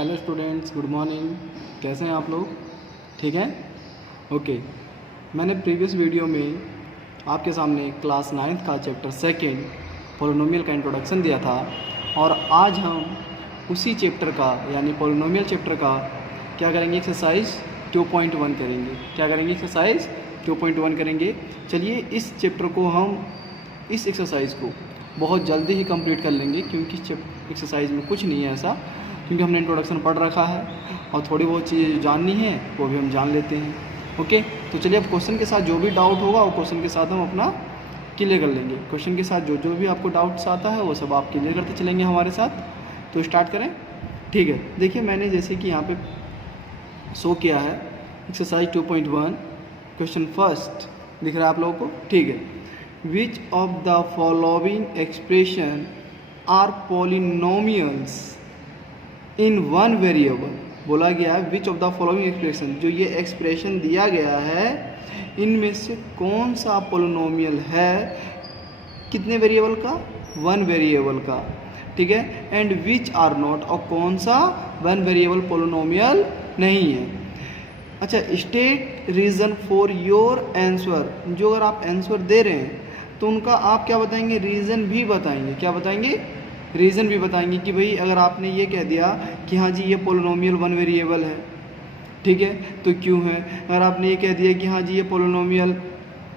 Hello students, good morning. कैसे हैं आप लोग? ठीक हैं? ओके। मैंने प्रीवियस वीडियो में आपके सामने क्लास 9th का चैप्टर सेकंड पॉलिनोमियल का इंट्रोडक्शन दिया था और आज हम उसी चैप्टर का यानी पॉलिनोमियल चैप्टर का क्या करेंगे, एक्सरसाइज 2.1 करेंगे। क्या करेंगे? एक्सरसाइज 2.1 करेंगे। चलिए इस चैप्टर को हम इस एक्सरसाइज को बहुत जल्दी ही कंप्लीट कर लेंगे क्योंकि एक्सरसाइज में कुछ नहीं है ऐसा, क्योंकि हमने इंट्रोडक्शन पढ़ रखा है और थोड़ी बहुत चीज़ें जाननी है वो भी हम जान लेते हैं। ओके, तो चलिए अब क्वेश्चन के साथ जो भी डाउट होगा वो क्वेश्चन के साथ हम अपना क्लियर कर लेंगे। क्वेश्चन के साथ जो भी आपको डाउट्स आता है वो सब आप क्लियर करते चलेंगे हमारे साथ। तो स्टार्ट करें। ठीक है, देखिए मैंने जैसे कि यहाँ पे शो किया है एक्सरसाइज 2.1 क्वेश्चन फर्स्ट दिख रहा है आप लोगों को। ठीक है, which of the following expression are polynomials in one variable. बोला गया है which of the following expression, जो ये एक्सप्रेशन दिया गया है इनमें से कौन सा पॉलिनोमियल है, कितने वेरिएबल का? वन वेरिएबल का। ठीक है, एंड विच आर नॉट, और कौन सा वन वेरिएबल पॉलिनोमियल नहीं है। अच्छा, state reason for your answer, जो अगर आप आंसर दे रहे हैं तो उनका आप क्या बताएंगे? रीज़न भी बताएंगे। क्या बताएंगे? रीज़न भी बताएंगे कि भाई अगर आपने ये कह दिया कि हाँ जी ये पॉलिनोमियल वन वेरिएबल है, ठीक है, तो क्यों है। अगर आपने ये कह दिया कि हाँ जी ये पॉलिनोमियल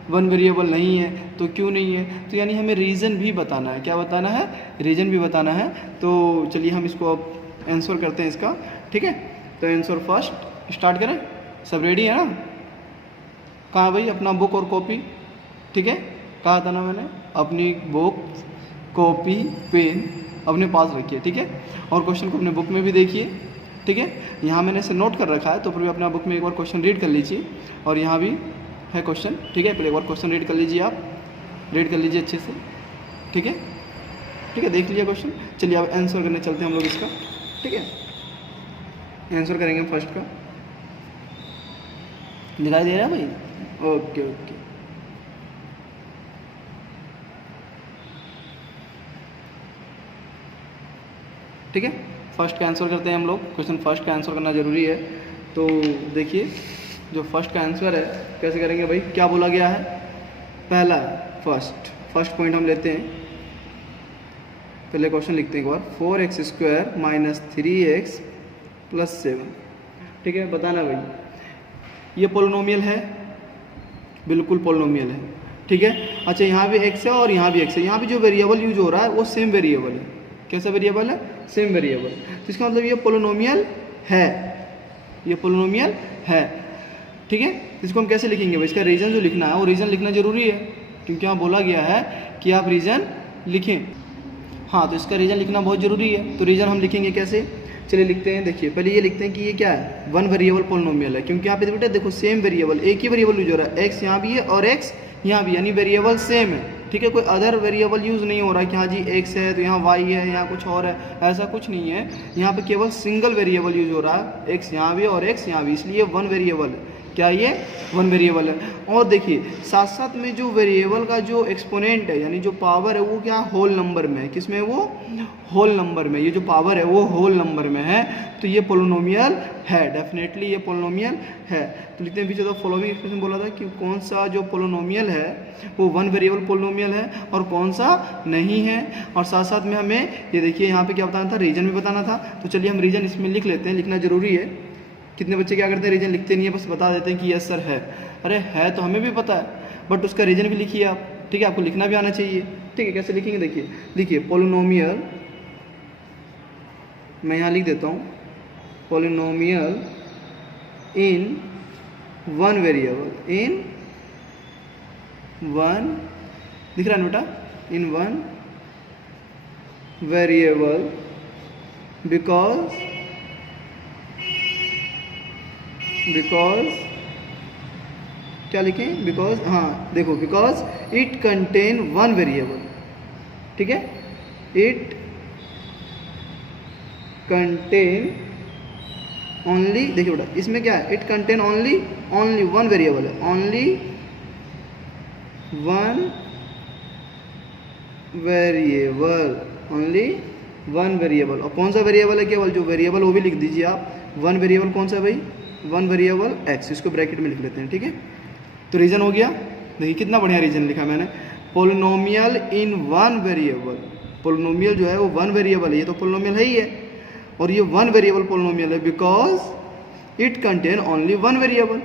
वन वेरिएबल नहीं है तो क्यों नहीं है। तो यानी हमें रीज़न भी बताना है। क्या बताना है? रीज़न भी बताना है। तो चलिए हम इसको अब आंसर करते हैं इसका। ठीक है, तो आंसर फर्स्ट स्टार्ट करें। सब रेडी है ना? कहाँ भाई अपना बुक और कॉपी? ठीक है, कहा था ना मैंने, अपनी बुक कॉपी पेन अपने पास रखिए। ठीक है, और क्वेश्चन को अपने बुक में भी देखिए। ठीक है, यहाँ मैंने इसे नोट कर रखा है तो फिर भी अपना बुक में एक बार क्वेश्चन रीड कर लीजिए। और यहाँ भी है क्वेश्चन। ठीक है, पहले एक बार क्वेश्चन रीड कर लीजिए, आप रीड कर लीजिए अच्छे से। ठीक है, ठीक है, देख लीजिए क्वेश्चन। चलिए अब आंसर करने चलते हैं हम लोग इसका। ठीक है, आंसर करेंगे फर्स्ट का। दिखाई दे रहा है भाई? ओके ओके, ठीक है, फर्स्ट का आंसर करते हैं हम लोग। क्वेश्चन फर्स्ट का आंसर करना ज़रूरी है। तो देखिए जो फर्स्ट का आंसर है कैसे करेंगे भाई, क्या बोला गया है? पहला फर्स्ट पॉइंट हम लेते हैं। पहले क्वेश्चन लिखते हैं एक बार, 4x² - 3x + 7। ठीक है, बताना भाई ये पॉलिनोमियल है? बिल्कुल पॉलिनोमियल है। ठीक है, अच्छा यहाँ भी x है और यहाँ भी x है। यहाँ भी जो वेरिएबल यूज हो रहा है वो सेम वेरिएबल है। कैसा वेरिएबल है? Same variable. तो इसका मतलब ये पॉलिनोमियल है, ये पॉलिनोमियल है। ठीक है, इसको हम कैसे लिखेंगे भाई? इसका रीज़न जो लिखना है वो रीज़न लिखना जरूरी है क्योंकि यहाँ बोला गया है कि आप रीज़न लिखें। हाँ, तो इसका रीज़न लिखना बहुत ज़रूरी है। तो रीज़न हम लिखेंगे कैसे? चलिए लिखते हैं। देखिए पहले ये लिखते हैं कि ये क्या है? वन वेरिएबल पॉलिनोमियल है, क्योंकि यहाँ पे बेटा देखो सेम वेरिएबल, एक ही वेरिएबल यूज हो रहा है। x यहाँ भी है और x यहाँ भी, यानी वेरिएबल सेम है। ठीक है, कोई अदर वेरिएबल यूज़ नहीं हो रहा है कि हाँ जी x है तो यहाँ y है, यहाँ कुछ और है, ऐसा कुछ नहीं है। यहाँ पे केवल सिंगल वेरिएबल यूज हो रहा है, x यहाँ भी और x यहाँ भी, इसलिए वन वेरिएबल है। क्या ये? वन वेरिएबल है। और देखिए साथ साथ में जो वेरिएबल का जो एक्सपोनेंट है यानी जो पावर है वो क्या होल नंबर में है। किसमें? वो होल नंबर में। ये जो पावर है वो होल नंबर में है, तो ये पॉलिनोमियल है, डेफिनेटली ये पॉलिनोमियल है। तो लिखते हैं बीच ऑफ द फॉलोइंग एक्सप्रेशन। बोला था कि कौन सा जो पॉलिनोमियल है वो वन वेरिएबल पॉलिनोमियल है और कौन सा नहीं है। और साथ साथ में हमें ये देखिए यहाँ पे क्या बताना था? रीजन भी बताना था। तो चलिए हम रीजन इसमें लिख लेते हैं, लिखना जरूरी है। कितने बच्चे क्या करते हैं? रीजन लिखते नहीं है, बस बता देते हैं कि यस सर है। अरे है तो हमें भी पता है, बट उसका रीजन भी लिखिए आप। ठीक है, आपको लिखना भी आना चाहिए। ठीक है, कैसे लिखेंगे? देखिए देखिए पॉलिनोमियल, मैं यहाँ लिख देता हूँ, polynomial in one variable, in one, दिख रहा है बेटा? इन वन वेरिएबल बिकॉज क्या लिखें? बिकॉज, हाँ देखो, because it contain one variable. ठीक है, इट कंटेन ओनली, देखिए बेटा इसमें क्या है? It contain only one variable है, only one variable, only one variable. और कौन सा वेरिएबल है केवल? जो वेरिएबल वो भी लिख दीजिए आप। वन वेरिएबल कौन सा है भाई? वन वेरिएबल एक्स, इसको ब्रैकेट में लिख लेते हैं, ठीक है। तो रीजन हो गया, देखिए कितना बढ़िया रीजन लिखा मैंने, पोलिनोमियल इन वन वेरिएबल। पोलिनोमियल जो है वो वन वेरिएबल है, ये तो पोलिनोमियल है ही है, और ये वन वेरिएबल पोलिनोमियल है because it contain only one variable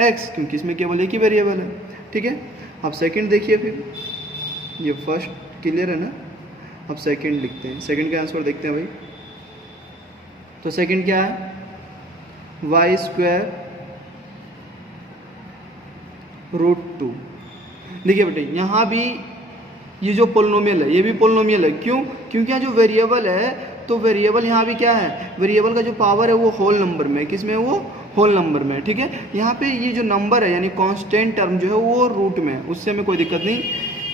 x, क्योंकि इसमें केवल एक ही वेरिएबल है, ठीक है। अब सेकंड देखिए, फिर ये फर्स्ट क्लियर है ना, अब सेकंड लिखते हैं, सेकंड का आंसर देखते हैं भाई। तो सेकंड क्या है? Y square root two. देखिए बेटे यहाँ भी ये जो पोलिनोमियल है ये भी पोलिनोमियल है, क्यों? क्योंकि यहाँ जो वेरिएबल है, तो वेरिएबल यहाँ भी क्या है? वेरिएबल का जो पावर है वो होल नंबर में, किस में? वो होल नंबर में, ठीक है। यहाँ पे ये जो नंबर है यानी कांस्टेंट टर्म जो है वो रूट में, उससे हमें कोई दिक्कत नहीं,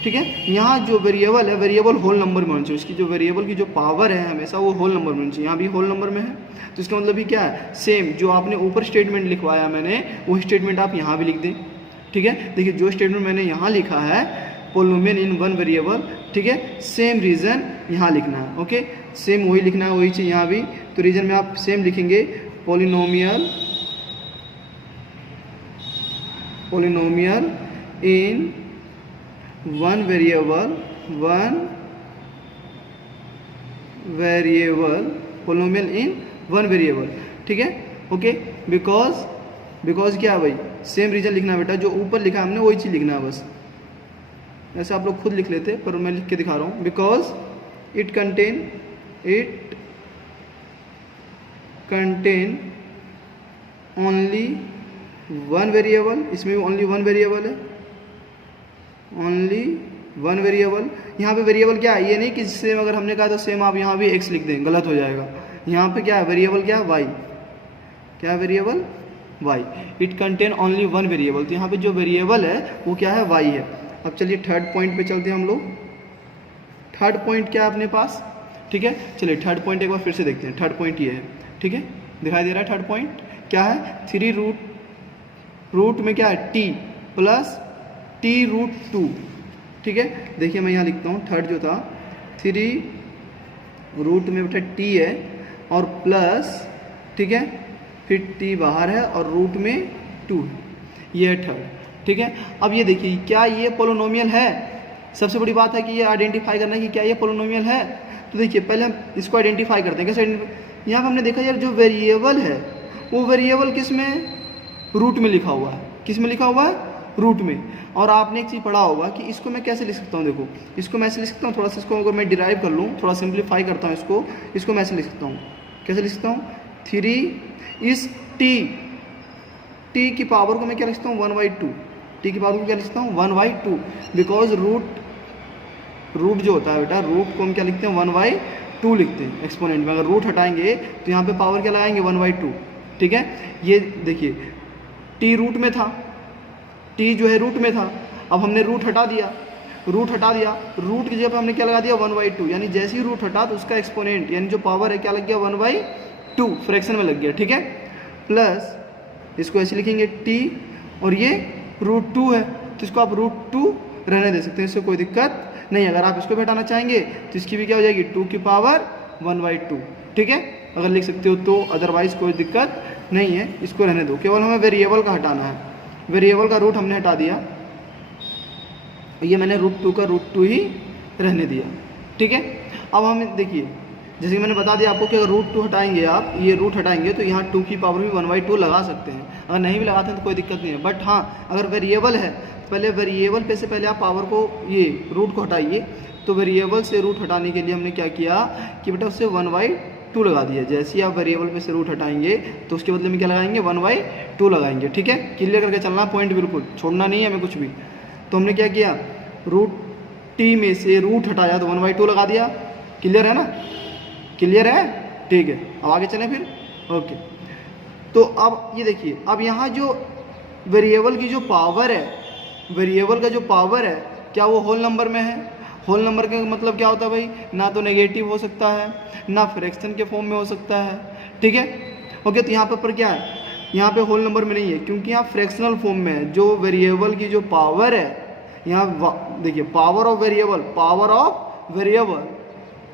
ठीक है। यहाँ जो वेरिएबल है वेरिएबल होल नंबर में होना चाहिए, उसकी जो वेरिएबल की जो पावर है हमेशा वो होल नंबर में होनी चाहिए। यहाँ भी होल नंबर में है, तो इसका मतलब भी क्या है? सेम जो आपने ऊपर स्टेटमेंट लिखवाया मैंने, वो स्टेटमेंट आप यहाँ भी लिख दें, ठीक है। देखिए जो स्टेटमेंट मैंने यहाँ लिखा है पोलिनोमियल इन वन वेरिएबल, ठीक है, सेम रीजन यहाँ लिखना है, ओके, सेम वही लिखना है, वही चीज़ यहाँ भी। तो रीजन में आप सेम लिखेंगे पोलिनोमियल इन वन वेरिएबल पोलिनोमियल इन वन वेरिएबल, ठीक है, ओके। बिकॉज क्या है भाई? सेम रीजन लिखना है बेटा, जो ऊपर लिखा है हमने वही चीज़ लिखना है बस। ऐसे आप लोग खुद लिख लेते, पर मैं लिख के दिखा रहा हूँ। Because it contain only one variable, इसमें भी ओनली वन वेरिएबल है, ओनली वन वेरिएबल। यहाँ पे वेरिएबल क्या है? ये नहीं कि सेम अगर हमने कहा तो सेम आप यहाँ भी एक्स लिख दें, गलत हो जाएगा। यहाँ पे क्या है? वेरिएबल क्या है? वाई। क्या है variable? Y. It contain only one variable, तो यहाँ पे जो वेरिएबल है वो क्या है? वाई है। अब चलिए थर्ड पॉइंट पे चलते हैं हम लोग। थर्ड पॉइंट क्या है अपने पास? ठीक है, चलिए थर्ड पॉइंट एक बार फिर से देखते हैं। थर्ड पॉइंट ये है, ठीक है, दिखाई दे रहा है। थर्ड पॉइंट क्या है? थ्री रूट में क्या है? T plus t root two, ठीक है। देखिए मैं यहाँ लिखता हूँ, थर्ड जो था थ्री रूट में बेटा टी है और प्लस, ठीक है, फिर टी बाहर है और रूट में टू है, ये है थर्ड, ठीक है। अब ये देखिए क्या ये पोलिनोमियल है? सबसे बड़ी बात है कि ये आइडेंटिफाई करना है कि क्या ये पोलिनोमियल है। तो देखिए पहले हम इसको आइडेंटिफाई करते हैं। कैसे? यहाँ पर हमने देखा यार जो वेरिएबल है वो वेरिएबल किस में? रूट में लिखा हुआ है। किस में लिखा हुआ है? रूट में। और आपने एक चीज़ पढ़ा होगा कि इसको मैं कैसे लिख सकता हूँ। देखो इसको मैं ऐसे लिख सकता हूँ, थोड़ा सा इसको अगर मैं डिराइव कर लूँ, थोड़ा सिंप्लीफाई करता हूँ इसको मैं ऐसे लिख सकता हूँ। कैसे लिख सकता हूँ? थ्री इस टी की पावर को मैं क्या लिखता हूँ? 1/2। टी की पावर को क्या लिखता हूँ? 1/2। बिकॉज रूट जो होता है बेटा, रूट को हम क्या लिखते हैं? 1/2 लिखते हैं एक्सपोनेंट में। अगर रूट हटाएंगे तो यहाँ पे पावर क्या लगाएंगे? 1/2, ठीक है। ये देखिए टी रूट में था, टी जो है रूट में था, अब हमने रूट हटा दिया, रूट की जगह पे हमने क्या लगा दिया? 1/2, यानी जैसे ही रूट हटा तो उसका एक्सपोनेंट यानी जो पावर है क्या लग गया? 1/2 फ्रैक्शन में लग गया, ठीक है। प्लस इसको ऐसे लिखेंगे टी, और ये √2 है तो इसको आप √2 रहने दे सकते हैं, इससे कोई दिक्कत नहीं। अगर आप इसको भी हटाना चाहेंगे तो इसकी भी क्या हो जाएगी? 2 की पावर 1/2, ठीक है, अगर लिख सकते हो तो। अदरवाइज कोई दिक्कत नहीं है, इसको रहने दो। केवल हमें वेरिएबल का हटाना है। वेरिएबल का रूट हमने हटा दिया, ये मैंने √2 का √2 ही रहने दिया, ठीक है। अब हम देखिए जैसे कि मैंने बता दिया आपको कि अगर √2 हटाएंगे, आप ये रूट हटाएंगे तो यहाँ 2 की पावर भी 1/2 लगा सकते हैं। अगर नहीं भी लगाते हैं तो कोई दिक्कत नहीं है। बट हाँ, अगर वेरिएबल है पहले वेरिएबल पे से पहले आप पावर को, ये रूट को हटाइए। तो वेरिएबल से रूट हटाने के लिए हमने क्या किया कि बेटा उससे 1/2 लगा दिया। जैसे ही आप वेरिएबल पे से रूट हटाएंगे तो उसके बदले में क्या लगाएंगे? 1/2 लगाएंगे, ठीक है। क्लियर करके चलना, पॉइंट बिल्कुल छोड़ना नहीं है हमें कुछ भी। तो हमने क्या किया? √t में से रूट हटाया तो 1/2 लगा दिया। क्लियर है ना? क्लियर है, ठीक है। अब आगे चलें फिर, ओके। तो अब ये देखिए, अब यहाँ जो वेरिएबल की जो पावर है, वेरिएबल का जो पावर है क्या वो होल नंबर में है? होल नंबर का मतलब क्या होता है भाई? ना तो नेगेटिव हो सकता है, ना फ्रैक्शन के फॉर्म में हो सकता है, ठीक है, ओके। तो यहाँ पर क्या है? यहाँ पे होल नंबर में नहीं है क्योंकि यहाँ फ्रैक्शनल फॉर्म में है। जो वेरिएबल की जो पावर है, यहाँ देखिए power of variable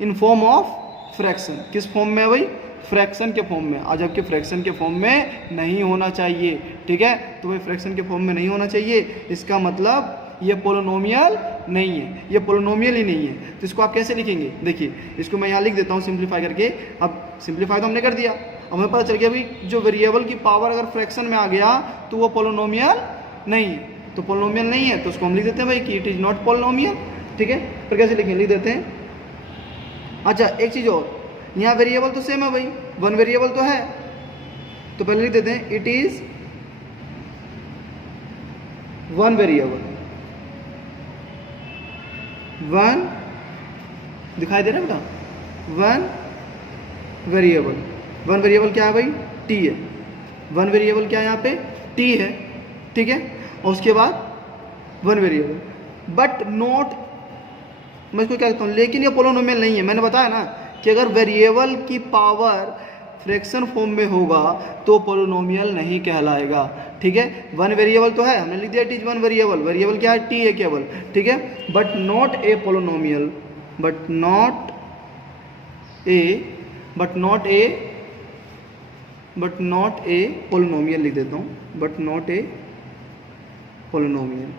in form of fraction. किस फॉर्म में है भाई? फ्रैक्शन के फॉर्म में। और जबकि फ्रैक्शन के फॉर्म में नहीं होना चाहिए, ठीक है। तो भाई फ्रैक्शन के फॉर्म में नहीं होना चाहिए, इसका मतलब ये पोलिनोमियल नहीं है, ये पोलिनोमियल ही नहीं है। तो इसको आप कैसे लिखेंगे? देखिए इसको मैं यहाँ लिख देता हूँ सिंप्लीफाई करके। अब सिंप्लीफाई तो हमने कर दिया, अब हमें पता चल गया भाई जो वेरिएबल की पावर अगर फ्रैक्शन में आ गया तो वो पोलिनोमियल नहीं है। तो पोलिनोमियल नहीं है तो उसको हम लिख देते हैं भाई कि इट इज़ नॉट पोलिनोमियल, ठीक है। पर कैसे लिखेंगे? लिख देते हैं। अच्छा एक चीज़ और, यहाँ वेरिएबल तो सेम है भाई, वन वेरिएबल तो है, तो पहले लिख देते हैं it is one variable. One दिखाई दे रहा है बेटा? One variable. वन वेरिएबल क्या है भाई? टी है। वन वेरिएबल क्या है यहाँ पे? टी है, ठीक है। और उसके बाद वन वेरिएबल बट नॉट, मैं इसको क्या कहता हूँ, लेकिन ये पोलिनोमियल नहीं है। मैंने बताया ना कि अगर वेरिएबल की पावर फ्रैक्शन फॉर्म में होगा तो पोलिनोमियल नहीं कहलाएगा, ठीक है। वन वेरिएबल तो है, हमने लिख दिया it is one variable. Variable क्या है? टी है केवल, ठीक है। But not a polynomial, but not a polynomial लिख देता हूँ, बट नॉट ए पोलिनोमियल,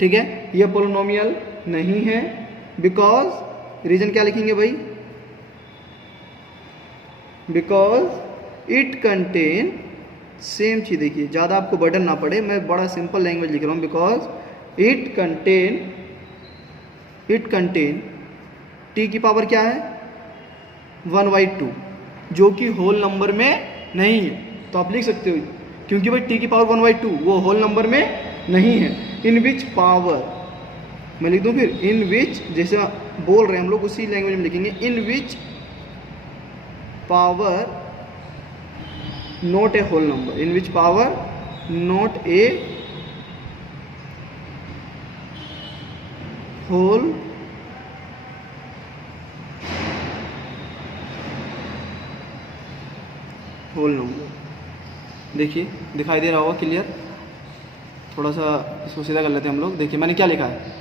ठीक है। ये पोलिनोमियल नहीं है बिकॉज, रीजन क्या लिखेंगे भाई? बिकॉज इट कंटेन, सेम चीज देखिए, ज़्यादा आपको बर्डन ना पड़े, मैं बड़ा सिंपल लैंग्वेज लिख रहा हूँ। बिकॉज इट कंटेन टी की पावर क्या है? 1/2, जो कि होल नंबर में नहीं है। तो आप लिख सकते हो क्योंकि भाई टी की पावर 1/2 वो होल नंबर में नहीं है। इन विच पावर, मैं लिख दूँ फिर, इन विच, जैसे बोल रहे हैं हम लोग उसी लैंग्वेज में लिखेंगे, in which power not a whole number, in which power not a whole number. देखिए दिखाई दे रहा होगा क्लियर? थोड़ा सा इसको सीधा कर लेते हैं हम लोग। देखिए मैंने क्या लिखा है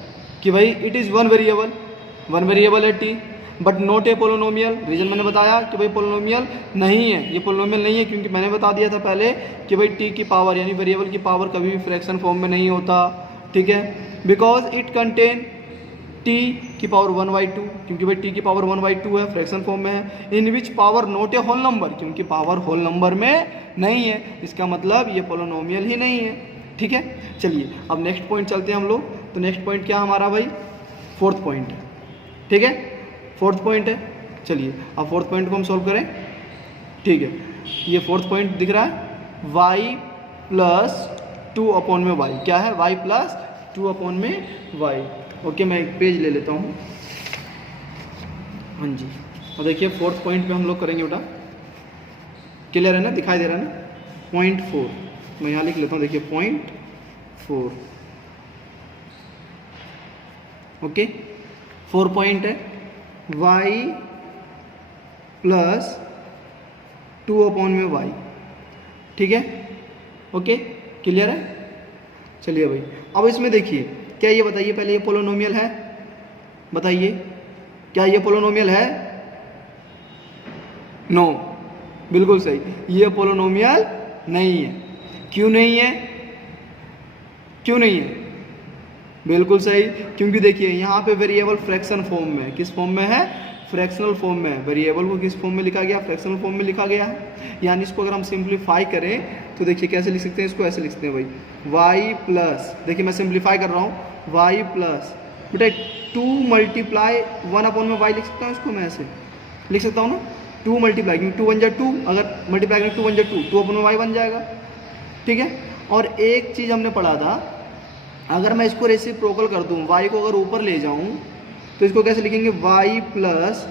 कि भाई इट इज़ वन वेरिएबल है t, but not a polynomial. Reason मैंने बताया कि भाई पोलिनोमियल नहीं है, ये पोलिनोमियल नहीं है क्योंकि मैंने बता दिया था पहले कि भाई टी की पावर यानी वेरिएबल की पावर कभी भी फ्रैक्शन फॉर्म में नहीं होता, ठीक है। बिकॉज इट कंटेन टी की पावर 1/2, क्योंकि भाई टी की पावर 1/2 है, फ्रैक्शन फॉर्म में है। In which power not a whole number, क्योंकि पावर होल नंबर में नहीं है, इसका मतलब ये पोलिनोमियल ही नहीं है, ठीक है। चलिए अब नेक्स्ट पॉइंट चलते हैं हम लोग। तो नेक्स्ट पॉइंट क्या हमारा भाई? फोर्थ पॉइंट है, ठीक है। फोर्थ पॉइंट है, चलिए अब फोर्थ पॉइंट को हम सॉल्व करें, ठीक है। ये फोर्थ पॉइंट दिख रहा है, y + 2/y। क्या है? y + 2/y। ओके मैं एक पेज ले लेता हूँ, हाँ जी। और देखिए फोर्थ पॉइंट पे हम लोग करेंगे बेटा, क्लियर है ना? दिखाई दे रहा है ना? पॉइंट 4 मैं यहाँ लिख लेता हूँ, देखिए पॉइंट 4, ओके। 4 पॉइंट है, y + 2/y, ठीक है, ओके क्लियर है। चलिए भाई अब इसमें देखिए, क्या ये बताइए पहले, ये पोलिनोमियल है? बताइए क्या ये पोलिनोमियल है? नो, बिल्कुल सही, ये पोलिनोमियल नहीं है। क्यों नहीं है? क्यों नहीं है? बिल्कुल सही, क्योंकि देखिए यहाँ पे वेरिएबल फ्रैक्शन फॉर्म में, किस फॉर्म में है? फ्रैक्शनल फॉर्म में। वेरिएबल को किस फॉर्म में लिखा गया? फ्रैक्शनल फॉर्म में लिखा गया है। यानी इसको अगर हम सिंप्लीफाई करें तो देखिए कैसे लिख सकते हैं इसको? ऐसे लिख सकते हैं भाई, y प्लस, देखिए मैं सिंप्लीफाई कर रहा हूँ, y प्लस बेटा 2 मल्टीप्लाई 1/y लिख सकता हूँ इसको, मैं ऐसे लिख सकता हूँ ना, 2 मल्टीप्लाई, क्योंकि 2 × 1 = 2, अगर मल्टीप्लाई करें 2 × 1 = 2, 2/y बन जाएगा, ठीक है। और एक चीज़ हमने पढ़ा था, अगर मैं इसको रेसिप्रोकल कर दूँ, y को अगर ऊपर ले जाऊँ तो इसको कैसे लिखेंगे? y +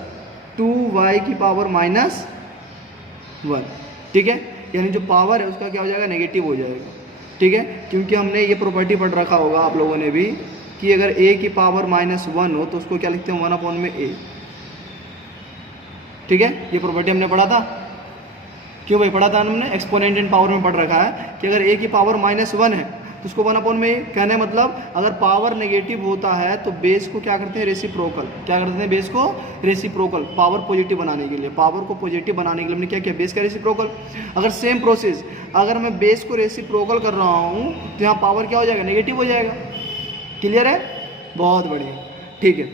2y की पावर -1, ठीक है। यानी जो पावर है उसका क्या हो जाएगा? नेगेटिव हो जाएगा, ठीक है। क्योंकि हमने ये प्रॉपर्टी पढ़ रखा होगा आप लोगों ने भी कि अगर a की पावर -1 हो तो उसको क्या लिखते हैं? 1/a, ठीक है। ये प्रॉपर्टी हमने पढ़ा था, क्यों भाई पढ़ा था हमने? एक्सपोनेंट इन पावर में पढ़ रखा है कि अगर a की पावर -1 है तो उसको 1 में, कहने मतलब अगर पावर नेगेटिव होता है तो बेस को क्या करते हैं, रेसिप्रोकल, क्या करते हैं बेस को रेसिप्रोकल, पावर पॉजिटिव बनाने के लिए, पावर को पॉजिटिव बनाने के लिए हमने क्या किया, बेस का रेसिप्रोकल। अगर सेम प्रोसेस अगर मैं बेस को रेसिप्रोकल कर रहा हूँ तो यहाँ पावर क्या हो जाएगा, नेगेटिव हो जाएगा। क्लियर है, बहुत बढ़िया, ठीक है।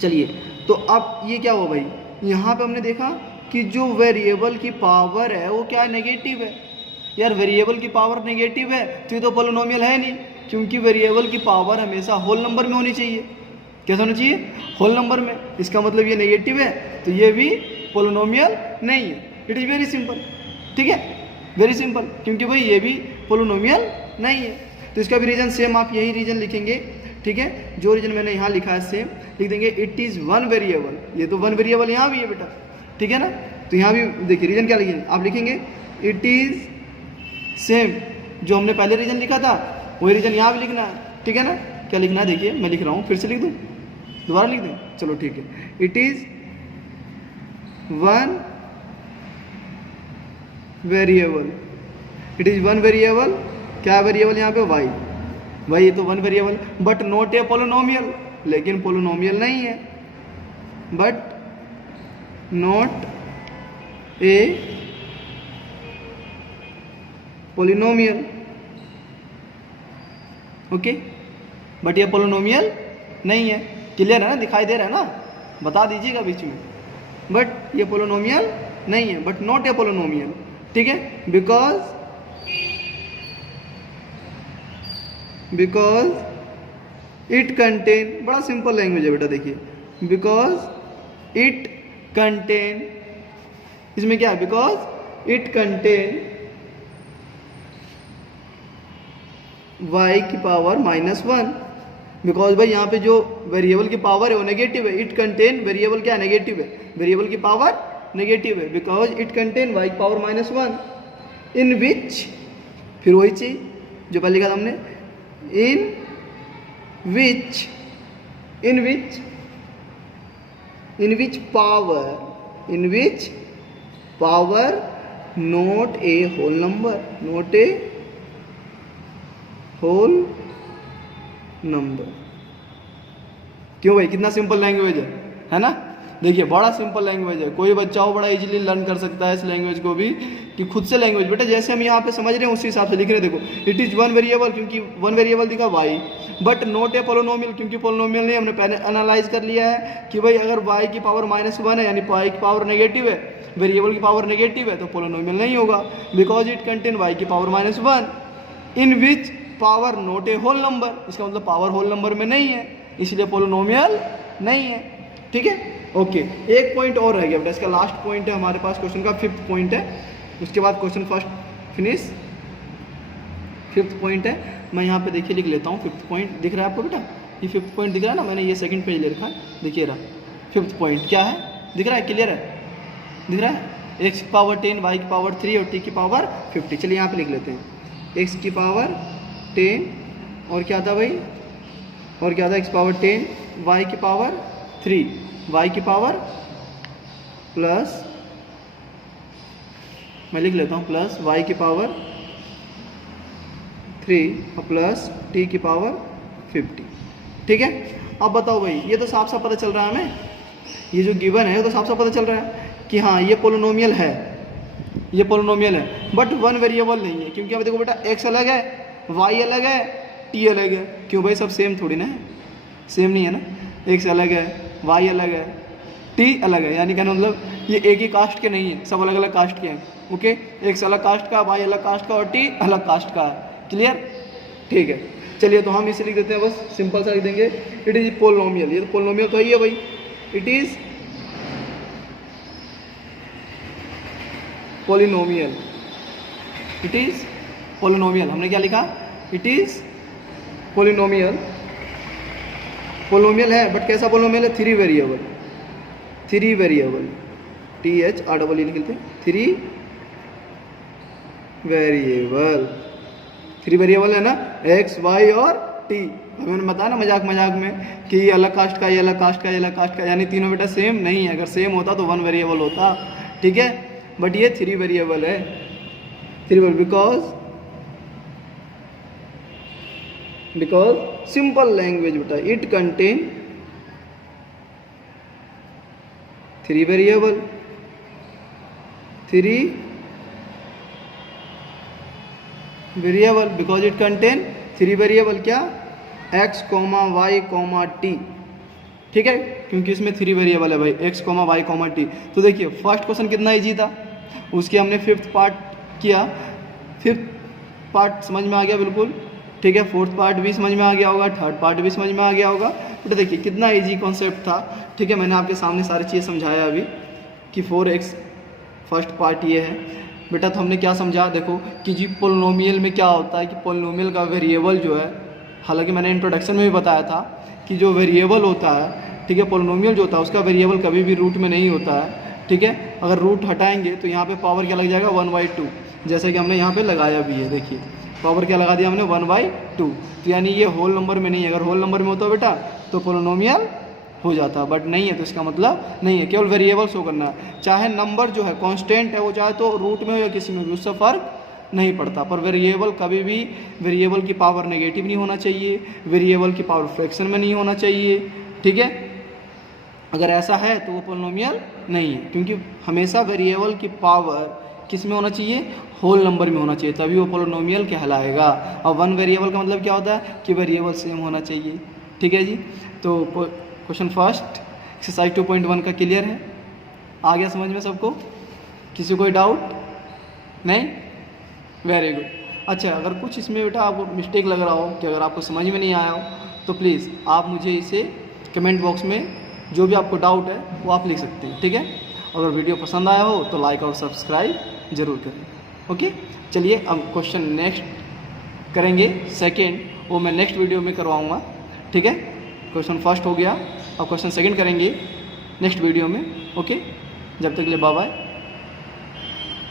चलिए तो अब ये क्या हुआ भाई, यहाँ पे हमने देखा कि जो वेरिएबल की पावर है वो क्या है, नेगेटिव है। यार वेरिएबल की पावर नेगेटिव है तो ये तो पोलिनोमियल है नहीं, क्योंकि वेरिएबल की पावर हमेशा होल नंबर में होनी चाहिए। कैसा होना चाहिए, होल नंबर में। इसका मतलब ये नेगेटिव है तो ये भी पोलिनोमियल नहीं है। इट इज़ वेरी सिंपल, ठीक है, वेरी सिंपल, क्योंकि भाई ये भी पोलिनोमियल नहीं है। तो इसका भी रीजन सेम, आप यही रीजन लिखेंगे, ठीक है, जो रीजन मैंने यहाँ लिखा है सेम लिख देंगे। इट इज़ वन वेरिएबल, ये तो वन वेरिएबल यहाँ भी है बेटा, ठीक है ना। तो यहाँ भी देखिए रीजन क्या लिखेंगे, आप लिखेंगे इट इज़ सेम, जो हमने पहले रीजन लिखा था वही रीजन यहाँ भी लिखना है, ठीक है ना। क्या लिखना है देखिए, मैं लिख रहा हूँ, फिर से लिख दूँ, दोबारा लिख दें, चलो ठीक है। It is one variable, it is one variable, क्या वेरिएबल यहाँ पे, वाई, भाई ये तो one variable, but not a polynomial, लेकिन पोलिनोमियल नहीं है, but not a polynomial, okay, but ये पोलिनोमियल नहीं है। क्लियर है ना, दिखाई दे रहा है ना, बता दीजिएगा बीच में, बट ये पोलिनोमियल नहीं है, बट नॉट ए पोलिनोमियल, ठीक है, बिकॉज इट कंटेन, बड़ा सिंपल लैंग्वेज है बेटा, देखिए, बिकॉज इट कंटेन, इसमें क्या है, बिकॉज इट कंटेन y की पावर -1, बिकॉज भाई यहाँ पे जो वेरिएबल की पावर है वो नेगेटिव है। इट कंटेन, वेरिएबल क्या नेगेटिव है, वेरिएबल की पावर नेगेटिव है, बिकॉज इट कंटेन y की पावर -1, इन विच, फिर वही चीज जो पहले लिखा था हमने, in which power not a whole number, not a whole number. क्यों भाई, कितना सिंपल लैंग्वेज है ना। देखिए बड़ा सिंपल लैंग्वेज है, कोई बच्चा हो बड़ा इजीली लर्न कर सकता है इस लैंग्वेज को भी, कि खुद से लैंग्वेज बेटा जैसे हम यहाँ पे समझ रहे हैं उसी हिसाब से लिख रहे हैं। देखो इट इज़ वन वेरिएबल, क्योंकि वन वेरिएबल दिखा y, but not a polynomial, क्योंकि पोलिनोमियल नहीं, हमने पहले एनालाइज कर लिया है कि भाई अगर y की पावर -1 है, यानी y की पावर नेगेटिव है, वेरिएबल की पावर नेगेटिव है, तो पोलिनोमियल नहीं होगा। बिकॉज इट कंटेन y की power -1, in which power not a whole number, इसका मतलब पावर होल नंबर में नहीं है, इसलिए पोलिनोमियल नहीं है, ठीक है, ओके। एक पॉइंट और रह गया बेटा, इसका लास्ट पॉइंट है हमारे पास क्वेश्चन का, 5th पॉइंट है, उसके बाद question first finish. 5th point है, मैं यहाँ पे देखिए लिख लेता हूँ। 5th पॉइंट दिख रहा है आपको बेटा, ये 5th पॉइंट दिख रहा है ना, मैंने ये सेकंड पेज ले रखा है, देखिए रहा 5th पॉइंट क्या है, दिख रहा है, क्लियर है, दिख रहा है, x की पावर 10, y की पावर 3 और t की पावर 50। चलिए यहाँ पे लिख लेते हैं, x की पावर 10 और क्या था भाई, और क्या था, x पावर 10, y की पावर 3, y की पावर प्लस, मैं लिख लेता हूँ प्लस y की पावर 3 और प्लस t की पावर 50, ठीक है। अब बताओ भाई, ये तो साफ साफ पता चल रहा है हमें, ये जो गिवन है वो तो साफ साफ पता चल रहा है कि हाँ ये पोलिनोमियल है, ये पोलिनोमियल है, बट वन वेरिएबल नहीं है, क्योंकि अब देखो बेटा x अलग है, y अलग है, t अलग है। क्यों भाई, सब सेम थोड़ी ना है, सेम नहीं है ना, x अलग है, y अलग है, t अलग है, यानी कहना मतलब ये एक ही कास्ट के नहीं है, सब अलग अलग कास्ट के हैं, ओके। x अलग कास्ट का, y अलग कास्ट का और t अलग कास्ट का है, क्लियर, ठीक है। चलिए तो हम इसे लिख देते हैं, बस सिंपल सा लिख देंगे, इट इज पोलिनोमियल, ये तो पोलिनोमियल तो ही है भाई, it is polynomial, it is polynomial. हमने क्या लिखा, इट इज पोलिनोमियल, पोलिनोमियल है, बट कैसा पोलिनोमियल है, 3 वेरिएबल, 3 वेरिएबल, THREE लिखते हैं, 3 वेरिएबल, 3 वेरिएबल है ना, x, y और t। अभी मैंने बताया ना मजाक मजाक में कि ये अलग कास्ट का, ये अलग कास्ट का, ये अलग कास्ट का, यानी तीनों बेटा सेम नहीं है, अगर सेम होता तो 1 वेरिएबल होता, ठीक है, बट ये 3 वेरिएबल है, 3 variable, because because simple language बेटा, it contain 3 variable, 3 variable, because it contain 3 variable, क्या x, y, t, ठीक है, क्योंकि इसमें 3 वेरिएबल है भाई, x, y, t। तो देखिए फर्स्ट क्वेश्चन कितना इजी था, उसके हमने 5th पार्ट किया, 5th पार्ट समझ में आ गया बिल्कुल, ठीक है, 4th पार्ट भी समझ में आ गया होगा, 3rd पार्ट भी समझ में आ गया होगा। तो देखिए कितना इजी कॉन्सेप्ट था, ठीक है, मैंने आपके सामने सारी चीज़ें समझाया अभी कि 4x फर्स्ट पार्ट ये है बेटा। तो हमने क्या समझा, देखो कि जी पोलिनोमियल में क्या होता है कि पोलिनोमियल का वेरिएबल जो है, हालांकि मैंने इंट्रोडक्शन में भी बताया था कि जो वेरिएबल होता है, ठीक है, पोलिनोमियल जो होता है उसका वेरिएबल कभी भी रूट में नहीं होता है, ठीक है। अगर रूट हटाएंगे तो यहाँ पे पावर क्या लग जाएगा 1/2, जैसे कि हमने यहाँ पे लगाया भी है, देखिए पावर क्या लगा दिया हमने 1/2। तो यानी ये होल नंबर में नहीं है, अगर होल नंबर में होता बेटा तो पोलिनोमियल हो जाता, बट नहीं है, तो इसका मतलब नहीं है, केवल वेरिएबल शो करना है। चाहे नंबर जो है कांस्टेंट है वो चाहे तो रूट में हो या किसी में भी, उससे फ़र्क नहीं पड़ता, पर वेरिएबल कभी भी, वेरिएबल की पावर नेगेटिव नहीं होना चाहिए, वेरिएबल की पावर फ्रैक्शन में नहीं होना चाहिए, ठीक है। अगर ऐसा है तो वो पोलिनोमियल नहीं है, क्योंकि हमेशा वेरिएबल की पावर किस में होना चाहिए, होल नंबर में होना चाहिए, तभी वो पोलिनोमियल कहलाएगा। और 1 वेरिएबल का मतलब क्या होता है कि वेरिएबल सेम होना चाहिए, ठीक है जी। तो क्वेश्चन फर्स्ट एक्सरसाइज 2.1 का क्लियर है, आ गया समझ में सबको, किसी कोई डाउट नहीं, वेरी गुड। अच्छा, अगर कुछ इसमें बेटा आपको मिस्टेक लग रहा हो कि अगर आपको समझ में नहीं आया हो तो प्लीज़ आप मुझे इसे कमेंट बॉक्स में जो भी आपको डाउट है वो आप लिख सकते हैं, ठीक है। अगर वीडियो पसंद आया हो तो लाइक और सब्सक्राइब जरूर करें, ओके। चलिए अब क्वेश्चन नेक्स्ट करेंगे, सेकेंड, वो मैं नेक्स्ट वीडियो में करवाऊँगा, ठीक है। क्वेश्चन फर्स्ट हो गया, अब क्वेश्चन सेकेंड करेंगे नेक्स्ट वीडियो में, ओके। जब तक के लिए बाय बाय।